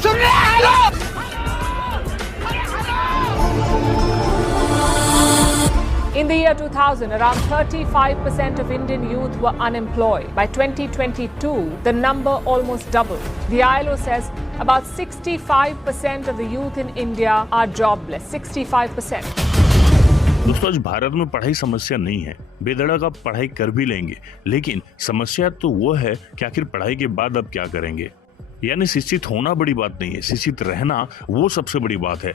सुन रहे हैं लोग? In the year 2000, around 35% of Indian youth were unemployed. By 2022, the number almost doubled. The ILO says about 65% of the youth in India are jobless. 65%. दोस्तों, आज भारत में पढ़ाई समस्या नहीं है। बेधड़क आप पढ़ाई कर भी लेंगे, लेकिन समस्या तो वो है कि आखिर पढ़ाई के बाद अब क्या करेंगे। यानी शिक्षित होना बड़ी बात नहीं है, शिक्षित रहना वो सबसे बड़ी बात है।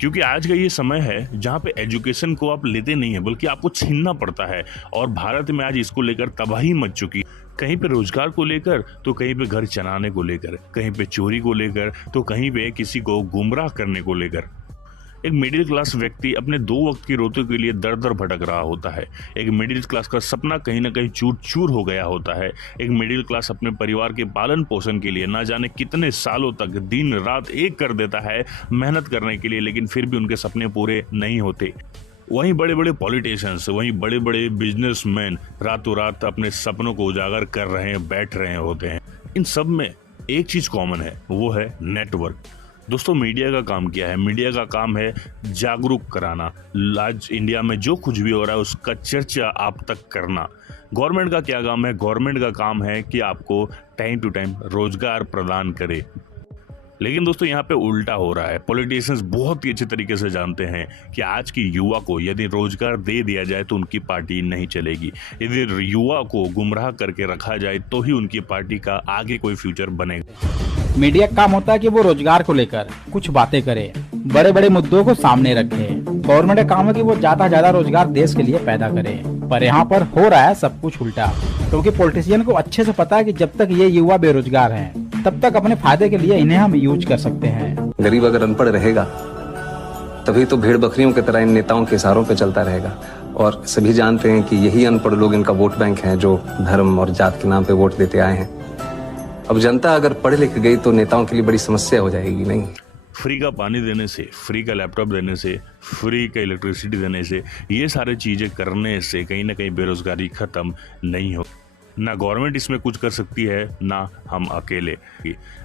क्योंकि आज का ये समय है जहाँ पे एजुकेशन को आप लेते नहीं है, बल्कि आपको छीनना पड़ता है। और भारत में आज इसको लेकर तबाही मच चुकी, कहीं पे रोजगार को लेकर, तो कहीं पे घर चलाने को लेकर, कहीं पे चोरी को लेकर, तो कहीं पे किसी को गुमराह करने को लेकर। एक मिडिल क्लास व्यक्ति अपने 2 वक्त की रोटी के लिए दर दर भटक रहा होता है। एक मिडिल क्लास का सपना कहीं ना कहीं चूर चूर हो गया होता है। एक मिडिल क्लास अपने परिवार के पालन पोषण के लिए ना जाने कितने सालों तक दिन रात एक कर देता है मेहनत करने के लिए, लेकिन फिर भी उनके सपने पूरे नहीं होते। वहीं बड़े बड़े पॉलिटिशियंस, वहीं बड़े बड़े बिजनेसमैन रातों रात अपने सपनों को उजागर कर रहे हैं, बैठ रहे होते हैं। इन सब में एक चीज कॉमन है, वो है नेटवर्क। दोस्तों, मीडिया का काम क्या है? मीडिया का काम है जागरूक कराना। आज इंडिया में जो कुछ भी हो रहा है उसका चर्चा आप तक करना। गवर्नमेंट का क्या काम है? गवर्नमेंट का काम है कि आपको टाइम टू टाइम रोजगार प्रदान करे। लेकिन दोस्तों, यहाँ पे उल्टा हो रहा है। पॉलिटिशियंस बहुत ही अच्छे तरीके से जानते हैं कि आज की युवा को यदि रोजगार दे दिया जाए तो उनकी पार्टी नहीं चलेगी। यदि युवा को गुमराह करके रखा जाए तो ही उनकी पार्टी का आगे कोई फ्यूचर बनेगा। मीडिया का काम होता है कि वो रोजगार को लेकर कुछ बातें करे, बड़े बड़े मुद्दों को सामने रखे। गवर्नमेंट का काम है कि वो ज्यादा रोजगार देश के लिए पैदा करे, पर यहाँ पर हो रहा है सब कुछ उल्टा। क्योंकि पॉलिटिशियन को अच्छे से पता है कि जब तक ये युवा बेरोजगार हैं, तब तक अपने फायदे के लिए इन्हें हम यूज कर सकते हैं। गरीब अगर अनपढ़ रहेगा तभी तो भेड़ बकरियों की तरह इन नेताओं के इशारों पे चलता रहेगा। और सभी जानते हैं कि यही अनपढ़ लोग इनका वोट बैंक है, जो धर्म और जात के नाम पे वोट देते आए हैं। अब जनता अगर पढ़ लिख गई तो नेताओं के लिए बड़ी समस्या हो जाएगी। नहीं, फ्री का पानी देने से, फ्री का लैपटॉप देने से, फ्री का इलेक्ट्रिसिटी देने से, ये सारी चीजें करने से कहीं ना कहीं बेरोजगारी खत्म नहीं हो। ना गवर्नमेंट इसमें कुछ कर सकती है, ना हम अकेले।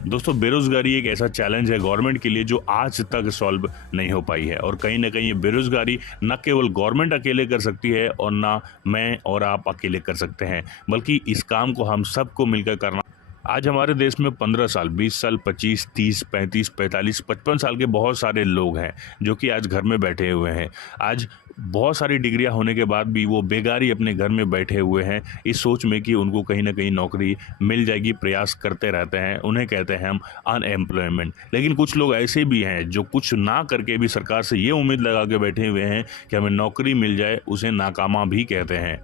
दोस्तों, बेरोजगारी एक ऐसा चैलेंज है गवर्नमेंट के लिए जो आज तक सॉल्व नहीं हो पाई है। और कहीं ना कहीं ये बेरोजगारी न केवल गवर्नमेंट अकेले कर सकती है और ना मैं और आप अकेले कर सकते हैं, बल्कि इस काम को हम सबको मिलकर करना। आज हमारे देश में 15 साल, 20 साल, 25, 30, 35, 45, 55 साल के बहुत सारे लोग हैं जो कि आज घर में बैठे हुए हैं। आज बहुत सारी डिग्रियां होने के बाद भी वो बेगारी अपने घर में बैठे हुए हैं, इस सोच में कि उनको कहीं ना कहीं नौकरी मिल जाएगी, प्रयास करते रहते हैं। उन्हें कहते हैं हम अनएम्प्लॉयमेंट। लेकिन कुछ लोग ऐसे भी हैं जो कुछ ना करके भी सरकार से ये उम्मीद लगा के बैठे हुए हैं कि हमें नौकरी मिल जाए, उसे नाकामा भी कहते हैं।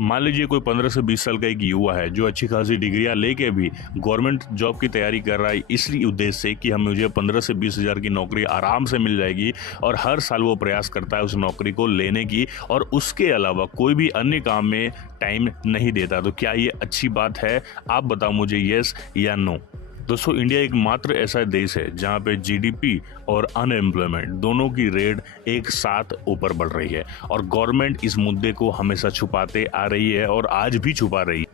मान लीजिए कोई 15 से 20 साल का एक युवा है जो अच्छी खासी डिग्रियां लेके भी गवर्नमेंट जॉब की तैयारी कर रहा है, इसलिए उद्देश्य से कि हमें मुझे 15 से 20 हज़ार की नौकरी आराम से मिल जाएगी, और हर साल वो प्रयास करता है उस नौकरी को लेने की, और उसके अलावा कोई भी अन्य काम में टाइम नहीं देता। तो क्या ये अच्छी बात है? आप बताओ मुझे, येस या नो। दोस्तों, इंडिया एकमात्र ऐसा देश है जहां पे जीडीपी और अनएम्प्लॉयमेंट दोनों की रेट एक साथ ऊपर बढ़ रही है, और गवर्नमेंट इस मुद्दे को हमेशा छुपाते आ रही है और आज भी छुपा रही है।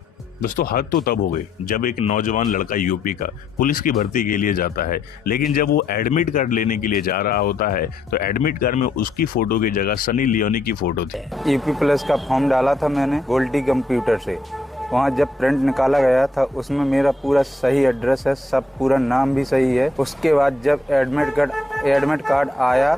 दोस्तों, हद तो तब हो गई जब एक नौजवान लड़का यूपी का पुलिस की भर्ती के लिए जाता है, लेकिन जब वो एडमिट कार्ड लेने के लिए जा रहा होता है तो एडमिट कार्ड में उसकी फोटो की जगह सनी लियोनी की फोटो थी। यूपी पुलिस का फॉर्म डाला था मैंने गोल्डी कंप्यूटर से। वहाँ जब प्रिंट निकाला गया था उसमें मेरा पूरा सही एड्रेस है, सब पूरा नाम भी सही है। उसके बाद जब एडमिट कार्ड आया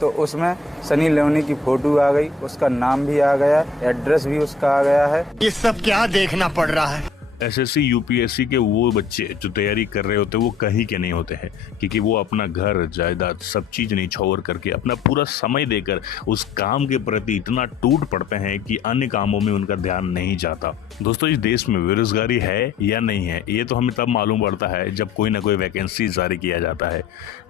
तो उसमें सनी लियोनी की फोटो आ गई, उसका नाम भी आ गया, एड्रेस भी उसका आ गया है। ये सब क्या देखना पड़ रहा है? एसएससी यूपीएससी के वो बच्चे जो तैयारी कर रहे होते हैं वो कहीं के नहीं होते हैं, क्योंकि वो अपना घर जायदाद सब चीज नहीं छोड़ करके अपना पूरा समय देकर उस काम के प्रति इतना टूट पड़ते हैं कि अन्य कामों में उनका ध्यान नहीं जाता। दोस्तों, इस देश में बेरोजगारी है या नहीं है, ये तो हमें तब मालूम पड़ता है जब कोई ना कोई वैकेंसी जारी किया जाता है।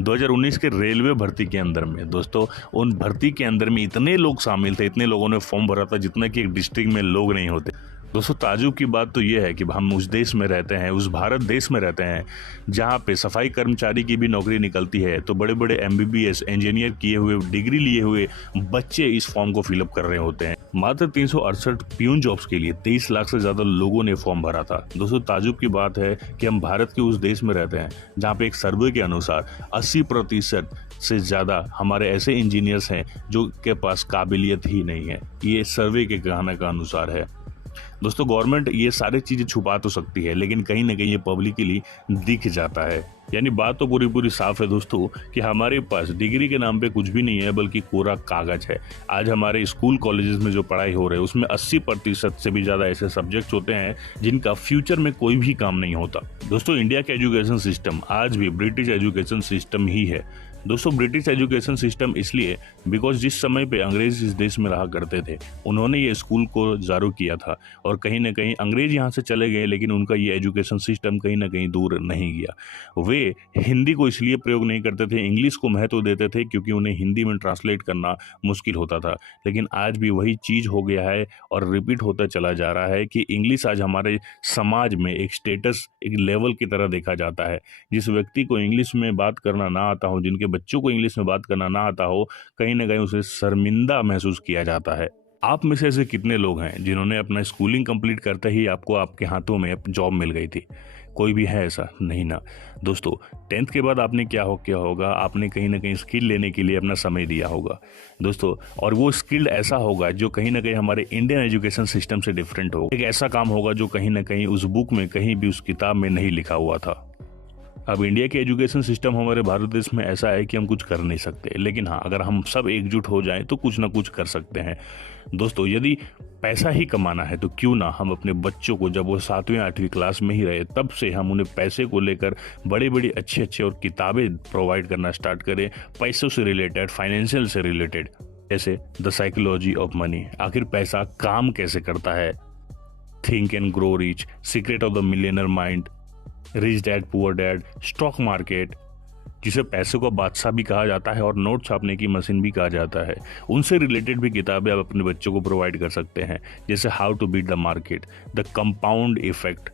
2019 के रेलवे भर्ती के अंदर में दोस्तों, उन भर्ती के अंदर में इतने लोग शामिल थे, इतने लोगों ने फॉर्म भरा था जितना कि एक डिस्ट्रिक्ट में लोग नहीं होते। दोस्तों ताजुब की बात तो ये है कि हम उस देश में रहते हैं, उस भारत देश में रहते हैं जहाँ पे सफाई कर्मचारी की भी नौकरी निकलती है तो बड़े बड़े MBBS इंजीनियर किए हुए, डिग्री लिए हुए बच्चे इस फॉर्म को फिलअप कर रहे होते हैं। मात्र 368 प्यून जॉब्स के लिए 23 लाख से ज्यादा लोगों ने फॉर्म भरा था। दोस्तों ताजुब की बात है कि हम भारत के उस देश में रहते हैं जहाँ पे एक सर्वे के अनुसार 80% से ज्यादा हमारे ऐसे इंजीनियर्स हैं जो के पास काबिलियत ही नहीं है। ये सर्वे के कहने का अनुसार है। दोस्तों गवर्नमेंट ये सारी चीजें छुपा तो सकती है लेकिन कहीं ना कहीं ये पब्लिकली दिख जाता है। यानी बात तो पूरी साफ है दोस्तों कि हमारे पास डिग्री के नाम पे कुछ भी नहीं है बल्कि कोरा कागज है। आज हमारे स्कूल कॉलेजेस में जो पढ़ाई हो रही है उसमें 80% से भी ज्यादा ऐसे सब्जेक्ट्स होते हैं जिनका फ्यूचर में कोई भी काम नहीं होता। दोस्तों इंडिया का एजुकेशन सिस्टम आज भी ब्रिटिश एजुकेशन सिस्टम ही है। दोस्तों ब्रिटिश एजुकेशन सिस्टम इसलिए बिकॉज जिस समय पे अंग्रेज इस देश में रहा करते थे उन्होंने ये स्कूल को जारी किया था और कहीं ना कहीं अंग्रेज यहाँ से चले गए लेकिन उनका ये एजुकेशन सिस्टम कहीं ना कहीं दूर नहीं गया। वे हिंदी को इसलिए प्रयोग नहीं करते थे, इंग्लिश को महत्व देते थे क्योंकि उन्हें हिंदी में ट्रांसलेट करना मुश्किल होता था। लेकिन आज भी वही चीज़ हो गया है और रिपीट होता चला जा रहा है कि इंग्लिश आज हमारे समाज में एक स्टेटस, एक लेवल की तरह देखा जाता है। जिस व्यक्ति को इंग्लिश में बात करना ना आता हो, जिनके बच्चों को इंग्लिश में बात करना ना आता हो, कहीं ना कहीं उसे शर्मिंदा महसूस किया जाता है। आप में से ऐसे कितने लोग हैं जिन्होंने अपना स्कूलिंग कंप्लीट करते ही आपको आपके हाथों में जॉब मिल गई थी? कोई भी है ऐसा? नहीं ना। दोस्तों 10th के बाद आपने क्या होगा, आपने कहीं ना कहीं स्किल लेने के लिए अपना समय दिया होगा दोस्तों, और वो स्किल ऐसा होगा जो कहीं ना कहीं हमारे इंडियन एजुकेशन सिस्टम से डिफरेंट होगा। एक ऐसा काम होगा जो कहीं ना कहीं उस बुक में, कहीं भी उस किताब में नहीं लिखा हुआ था। अब इंडिया के एजुकेशन सिस्टम हमारे भारत देश में ऐसा है कि हम कुछ कर नहीं सकते, लेकिन हाँ अगर हम सब एकजुट हो जाएं तो कुछ ना कुछ कर सकते हैं। दोस्तों यदि पैसा ही कमाना है तो क्यों ना हम अपने बच्चों को, जब वो 7वीं 8वीं क्लास में ही रहे तब से हम उन्हें पैसे को लेकर बड़ी बड़ी अच्छी और किताबें प्रोवाइड करना स्टार्ट करें, पैसों से रिलेटेड, फाइनेंशियल से रिलेटेड, जैसे द साइकोलॉजी ऑफ मनी, आखिर पैसा काम कैसे करता है, think and grow rich, secret of the millionaire mind, rich dad poor dad, stock market जिसे पैसे को बादशाह भी कहा जाता है और नोट छापने की मशीन भी कहा जाता है, उनसे रिलेटेड भी किताबें आप अपने बच्चों को प्रोवाइड कर सकते हैं। जैसे how to beat the market, the compound effect,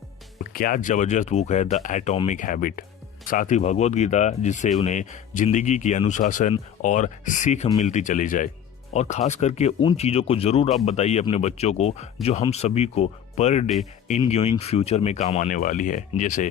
क्या जबरदस्त बुक है द एटॉमिक हैबिट, साथ ही भगवत गीता जिससे उन्हें जिंदगी की अनुशासन और सीख मिलती चली जाए। और खास करके उन चीज़ों को जरूर आप बताइए अपने बच्चों को जो हम सभी को per day in going future में काम आने वाली है, जैसे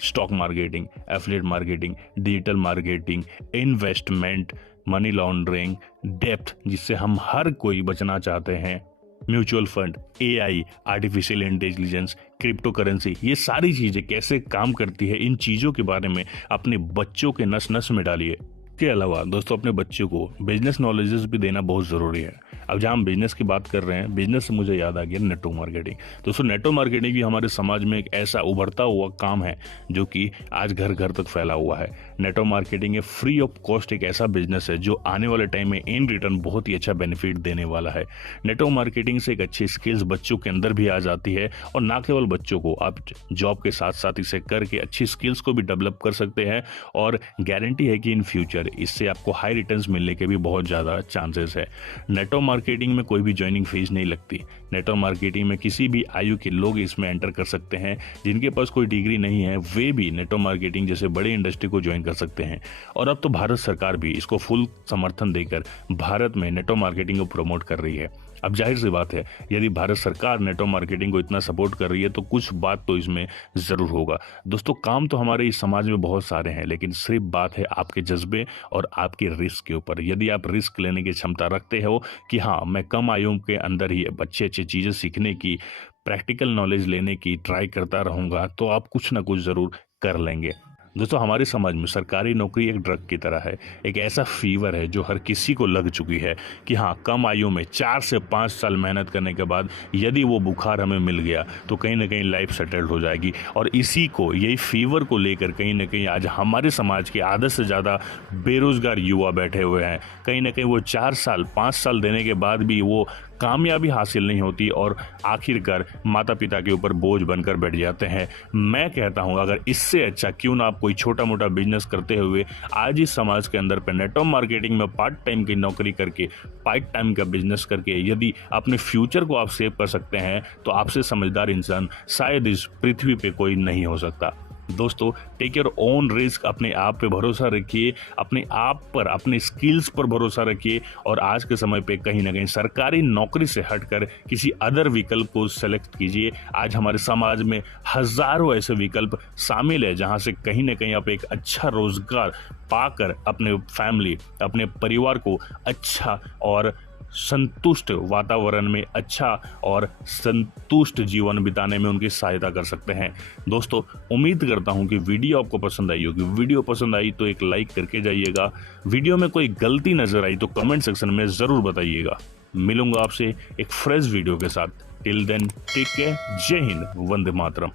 stock marketing, affiliate marketing, digital marketing, investment, money laundering, depth जिससे हम हर कोई बचना चाहते हैं, mutual fund, AI, artificial intelligence, crypto currency, ये सारी चीजें कैसे काम करती है, इन चीजों के बारे में अपने बच्चों के नस नस में डालिए। के अलावा दोस्तों अपने बच्चों को बिजनेस नॉलेजेस भी देना बहुत ज़रूरी है। अब जहाँ हम बिजनेस की बात कर रहे हैं, बिजनेस से मुझे याद आ गया नेटवर्क मार्केटिंग। दोस्तों नेटवर्क मार्केटिंग भी हमारे समाज में एक ऐसा उभरता हुआ काम है जो कि आज घर घर तक फैला हुआ है। Network marketing free of cost एक ऐसा बिजनेस है जो आने वाले टाइम में इन रिटर्न बहुत ही अच्छा बेनिफिट देने वाला है। नेटवर्क मार्केटिंग से एक अच्छी स्किल्स बच्चों के अंदर भी आ जाती है और ना केवल बच्चों को, आप जॉब के साथ साथ इसे करके अच्छी स्किल्स को भी डेवलप कर सकते हैं और गारंटी है कि इन फ्यूचर इससे आपको हाई रिटर्न्स मिलने के भी बहुत ज़्यादा चांसेस है। नेटवर्क मार्केटिंग में कोई भी ज्वाइनिंग फीस नहीं लगती। नेटवर्क मार्केटिंग में किसी भी आयु के लोग इसमें एंटर कर सकते हैं। जिनके पास कोई डिग्री नहीं है वे भी नेटवर्क मार्केटिंग जैसे बड़े इंडस्ट्री को ज्वाइन कर सकते हैं। और अब तो भारत सरकार भी इसको फुल समर्थन देकर भारत में नेटवर्क मार्केटिंग को प्रमोट कर रही है। अब जाहिर सी बात है, यदि भारत सरकार नेटवर्क मार्केटिंग को इतना सपोर्ट कर रही है तो कुछ बात तो इसमें ज़रूर होगा। दोस्तों काम तो हमारे इस समाज में बहुत सारे हैं, लेकिन सिर्फ बात है आपके जज्बे और आपके रिस्क के ऊपर। यदि आप रिस्क लेने की क्षमता रखते हो कि हाँ मैं कम आयु के अंदर ही अच्छी अच्छी चीज़ें सीखने की, प्रैक्टिकल नॉलेज लेने की ट्राई करता रहूँगा, तो आप कुछ ना कुछ ज़रूर कर लेंगे। दोस्तों हमारे समाज में सरकारी नौकरी एक ड्रग की तरह है, एक ऐसा फीवर है जो हर किसी को लग चुकी है कि हाँ कम आयु में 4 से 5 साल मेहनत करने के बाद यदि वो बुखार हमें मिल गया तो कहीं ना कहीं लाइफ सेटल्ड हो जाएगी। और इसी को, यही फीवर को लेकर कहीं ना कहीं आज हमारे समाज के आधे से ज़्यादा बेरोजगार युवा बैठे हुए हैं। कहीं ना कहीं वो 4 साल 5 साल देने के बाद भी वो कामयाबी हासिल नहीं होती और आखिरकार माता पिता के ऊपर बोझ बनकर बैठ जाते हैं। मैं कहता हूं अगर इससे अच्छा क्यों ना आप कोई छोटा मोटा बिजनेस करते हुए आज इस समाज के अंदर पे नेटवर्क मार्केटिंग में पार्ट टाइम की नौकरी करके, पार्ट टाइम का बिजनेस करके यदि अपने फ्यूचर को आप सेव कर सकते हैं तो आपसे समझदार इंसान शायद इस पृथ्वी पे कोई नहीं हो सकता। दोस्तों, टेक योर ओन रिस्क, अपने आप पे भरोसा रखिए, अपने आप पर, अपने स्किल्स पर भरोसा रखिए और आज के समय पे कहीं ना कहीं सरकारी नौकरी से हटकर किसी अदर विकल्प को सेलेक्ट कीजिए। आज हमारे समाज में हजारों ऐसे विकल्प शामिल है जहां से कहीं ना कहीं आप एक अच्छा रोजगार पाकर अपने फैमिली, अपने परिवार को अच्छा और संतुष्ट वातावरण में अच्छा और संतुष्ट जीवन बिताने में उनकी सहायता कर सकते हैं। दोस्तों, उम्मीद करता हूं कि वीडियो आपको पसंद आई होगी। वीडियो पसंद आई तो एक लाइक करके जाइएगा। वीडियो में कोई गलती नजर आई तो कमेंट सेक्शन में जरूर बताइएगा। मिलूंगा आपसे एक फ्रेश वीडियो के साथ। Till then take care. जय हिंद, वंदे मातरम।